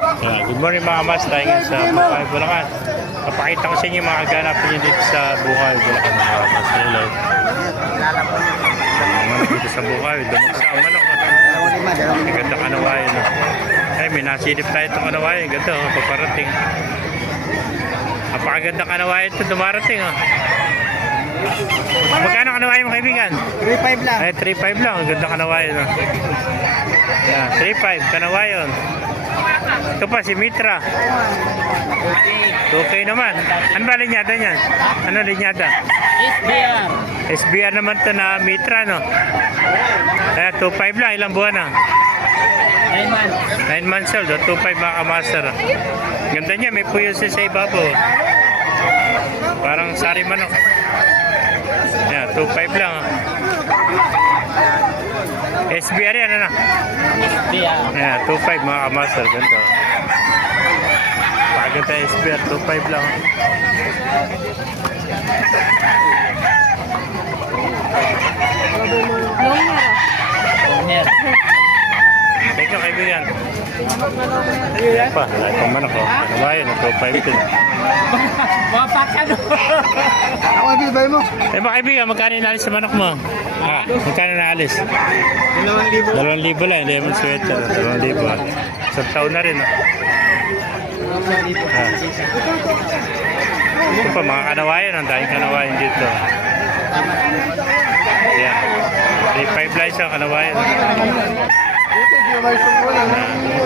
Good morning mga mas, tayo ngayon sa Bukawi, Bulacan. Papakita ko sa inyo mga kaganapan nyo dito sa Bukawi, Bulacan mga mas. Manok dito sa Bukawi, dumagsa ang manok. Ang ganda kanawayan. Ay, may nasilip tayo itong kanawayan. Ganda, paparating. Napakaganda kanawayan ito, dumarating. Magkano kanawayan mo kaibigan? 3.5 lang. Ay, 3.5 lang. Ang ganda kanawayan. Yan, 3.5 kanawayan. Ito pa si Mitra. Okay naman. Ano ba linyada niyan? Ano linyada? SBR. SBR naman to na Mitra, no? Kaya 2.5 lang. Ilang buwan na? 9 months. 9 months old. 2.5 mga kamaster. Ganda niya. May puyo siya sa ibabaw. Parang sari manok. Yan, 2.5 lang. SBR yan, ano? SBR. Yan, 2.5 mga kamaster. Ganito. Pagod tayo SBR, 2.5 lang. Owner. Thank you, kaibigan. Ayan pa, wala itong manok. Kanawayan, 2.5 din. Wapak ka no. Ako ang bibay mo. Eh ba kaibigan, magkano inalis sa manok mo? Ah, magkano naalis? 2,000. 2,000 lang, hindi naman sweater. 2,000. Sa taon na rin. Ito pa, mga kanawayan. Ang daming kanawayan dito. Ayan. 3.5 lang siya, kanawayan.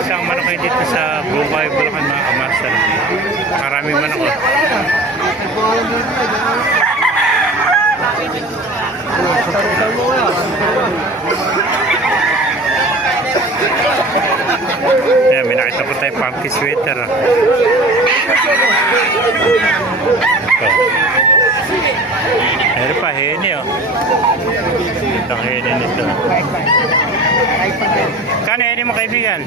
Isang manok kayo dito sa Bukawi, Bulacan mga kamaster. Maraming manok. Ayan, may nakita po tayo pumpkin sweater. Ito. Meron pa, heni oh. Itong heni nito. Kano heni mo kaibigan?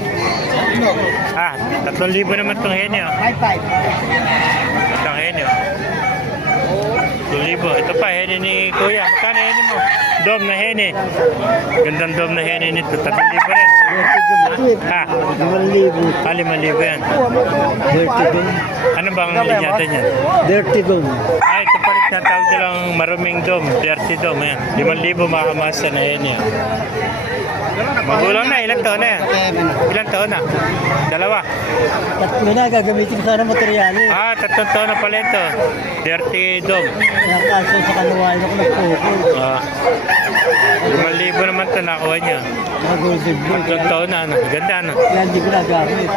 Ah, 3,000 naman itong heni oh. 5.5. Itong heni oh. 2,000. Ito pa, heni ni Kuya. Magkano heni mo? Dom na heni. Gandang dom na heni nito. 3,000 rin. Ha? 5,000. 5,000 yan. Dirty dome. Ano bang linyata niyan? Dirty dome. Ay, ito palit na tawag nilang maruming dom. Dirty dom. Yan. 5,000 mga kamasa na heni. Magulang na. Ilang taon na yan? Ilang taon na? 2. Tatlo na gagamitin ko sana materyales. Ah, 3 taon na pala ito. Dirty dom. Kaya kaso sa kanuwayan ako nagpukol. Ah. 5,000 naman ito nakuha niya. Mga golden blue. 3 taon na. Ano? Ganda ano? Yan, di ko nagamit.